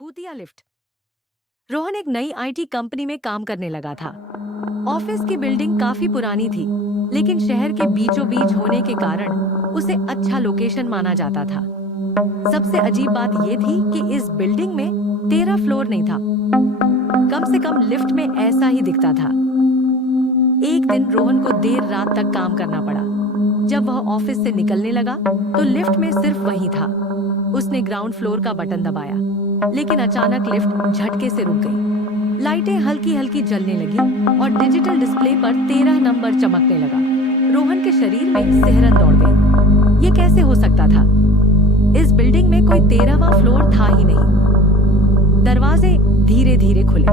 भूतिया लिफ्ट। रोहन एक नई आईटी कंपनी में काम करने लगा था। ऑफिस की बिल्डिंग काफी पुरानी थी, लेकिन शहर के बीचों बीच होने के कारण उसे अच्छा लोकेशन माना जाता था। सबसे अजीब बात यह थी कि इस बिल्डिंग में 13 फ्लोर नहीं था। कम से कम लिफ्ट में ऐसा ही दिखता था। एक दिन रोहन को देर रात तक काम करना पड़ा। जब वह ऑफिस से निकलने लगा तो लिफ्ट में सिर्फ वही था। उसने ग्राउंड फ्लोर का बटन दबाया, लेकिन अचानक लिफ्ट झटके से रुक गई। लाइटें हल्की हल्की जलने लगी और डिजिटल डिस्प्ले पर 13 नंबर चमकने लगा। रोहन के शरीर में सिहरन दौड़ गई। ये कैसे हो सकता था? इस बिल्डिंग में कोई 13वां फ्लोर था ही नहीं। दरवाजे धीरे धीरे खुले।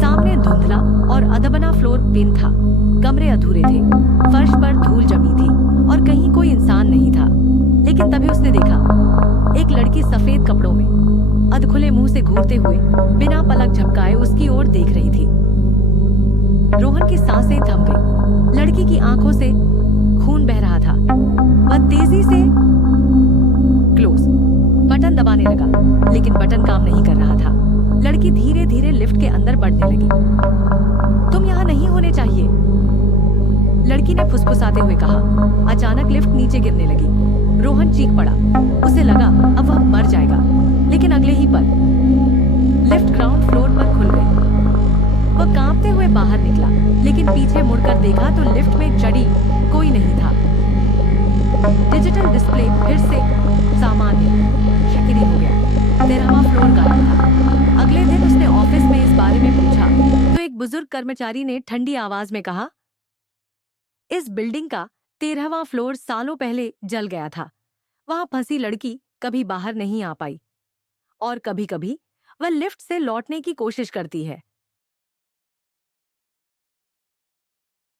सामने धुंधला और अधबना फ्लोर पिन था। कमरे अधूरे थे, फर्श पर धूल जमी थी और कहीं कोई इंसान नहीं था। लेकिन तभी उसने देखा, एक लड़की सफेद कपड़ों में अधखुले मुंह से घूरते हुए बिना पलक झपकाए उसकी ओर देख रही थी। रोहन की सांसें थम गई। लड़की की आंखों से खून बह रहा था। वह तेजी से क्लोज बटन दबाने लगा, लेकिन बटन काम नहीं कर रहा था। लड़की धीरे धीरे लिफ्ट के अंदर बढ़ने लगी। तुम यहाँ नहीं होने चाहिए, लड़की ने फुसफुसाते हुए कहा। अचानक लिफ्ट नीचे गिरने लगी। रोहन चीख पड़ा। उसे लगा अब वह मर जाएगा, लेकिन अगले ही पल लिफ्ट ग्राउंड फ्लोर पर खुल गई। वह कांपते हुए बाहर निकला, लेकिन पीछे मुड़कर देखा तो लिफ्ट में चढ़ी कोई नहीं था। डिजिटल डिस्प्ले फिर से सामान्य शक्ति हो गया। 13वां फ्लोर गायब था। अगले दिन उसने ऑफिस में इस बारे में पूछा तो एक बुजुर्ग कर्मचारी ने ठंडी आवाज में कहा, इस बिल्डिंग का 13वां फ्लोर सालों पहले जल गया था। वहां फंसी लड़की कभी बाहर नहीं आ पाई और कभी-कभी वह लिफ्ट से लौटने की कोशिश करती है,